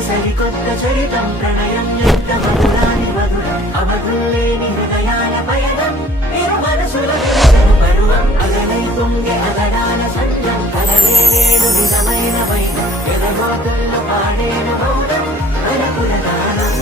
సరికొత్త చరితం ప్రణయం ఎంత మధురాని మధురం అవధుల్లేని హృదయాల పయనం ఇరు మనసుల పరువం అగలై పొంగే అగడాల సంజం కలలే నేడు నిజమైన వైనం ఎదగోతుల్లో పాడేను మౌనం అనుకుల నానం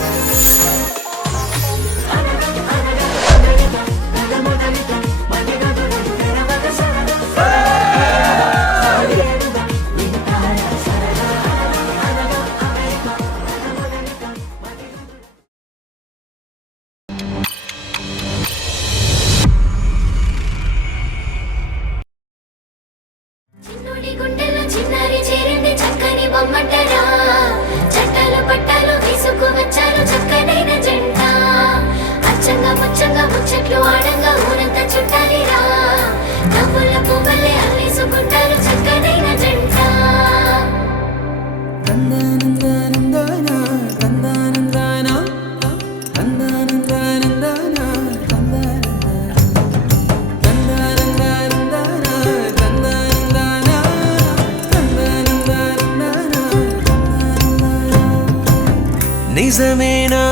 నిజమేనా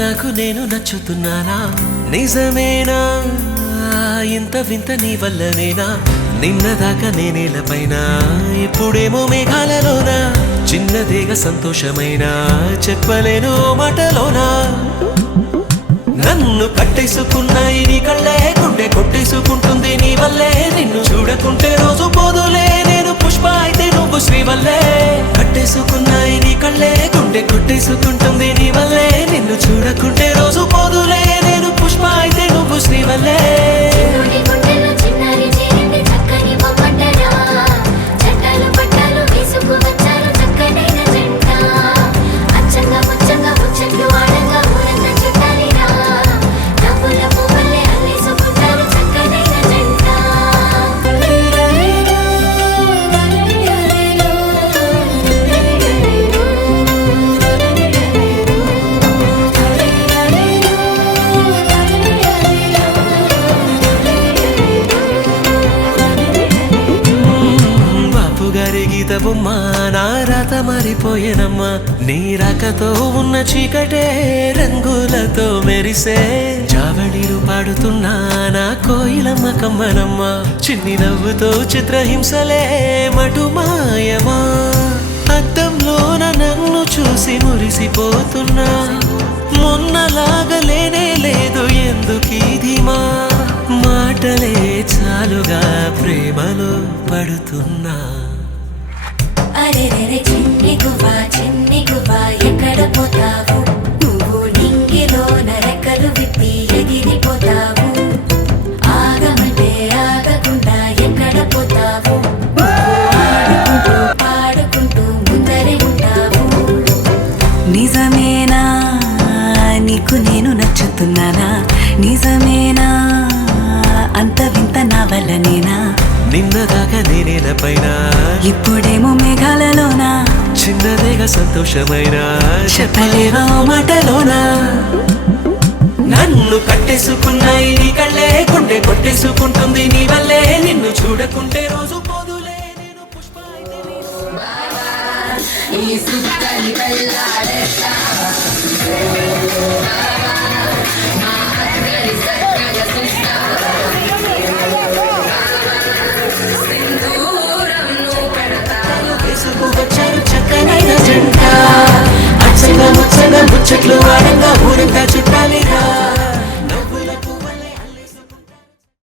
నాకు నేను నచ్చుతున్నానా నిజమేనా ఇంత వింత నీ వల్లనేనా నిన్నదాకా నేనేలపైన ఇప్పుడేమో మేఘాలలోనా చిన్నదేగా సంతోషమైనా చెప్పలేను మాటలోనా నన్ను కట్టేసుకున్నాయి నీ కళ్ళే గుండె కొట్టేసుకుంటుంది నీ వల్లే నిన్ను చూడకుంటే రోజు పోదులే నేను పుష్ప అయితే నువ్వు శ్రీవల్లే కట్టేసుకున్నాయి నీ కళ్ళే గుండె కొట్టేసుకుంటుంది నీ వల్లే నిన్ను చూడకుంటే రోజు పోదులే నేను పుష్ప అయితే నువ్వు శ్రీవల్లే బొమ్మ నా రాత మారిపోయేనమ్మా నీ రాకతో ఉన్న చీకటే రంగులతో మెరిసే జావళీలు పాడుతున్నా నా కోయిలమ్మ కమ్మనమ్మ చిన్ని నవ్వుతో చిత్రహింసలే మటుమాయమా అద్దంలోన నన్ను చూసి మురిసిపోతున్నా మొన్నలాగా లేనే లేదు ఎందుకీ ధీమా మాటలే చాలుగా ప్రేమలో పడుతున్నా అరెరెరె చిన్ని గువ్వా ఎక్కడ పోతావు నువ్వు నింగిలోన రెక్కలు విప్పి ఎగిరిపోతావు ఆగమంటే ఆగకుండా ఎక్కడ పోతావు ఆడుకుంటూ పాడుకుంటూ ముందరే ఉంటావు నిజమేనా నీకు నేను నచ్చుతున్నానా నిజమేనా అంత వింత నా వల్లనేనా నిన్నదాకా నేనేలపైన ఇప్పుడేమో మేఘాలలోనా చిన్నదేగా సంతోషమైన చెప్పలేవా మాటలోనా నన్ను కట్టేసుకున్నాయి నీ కళ్ళే గుండె కొట్టేసుకుంటుంది నీ వల్లే నిన్ను చూడకుంటే రోజు పోదులే నేను పుష్ప వచ్చారు చక్కనైన జంట అచ్చగా ముచ్చగా ముచ్చట్లు ఆడంగా ఊరంతా చుట్టాలిరా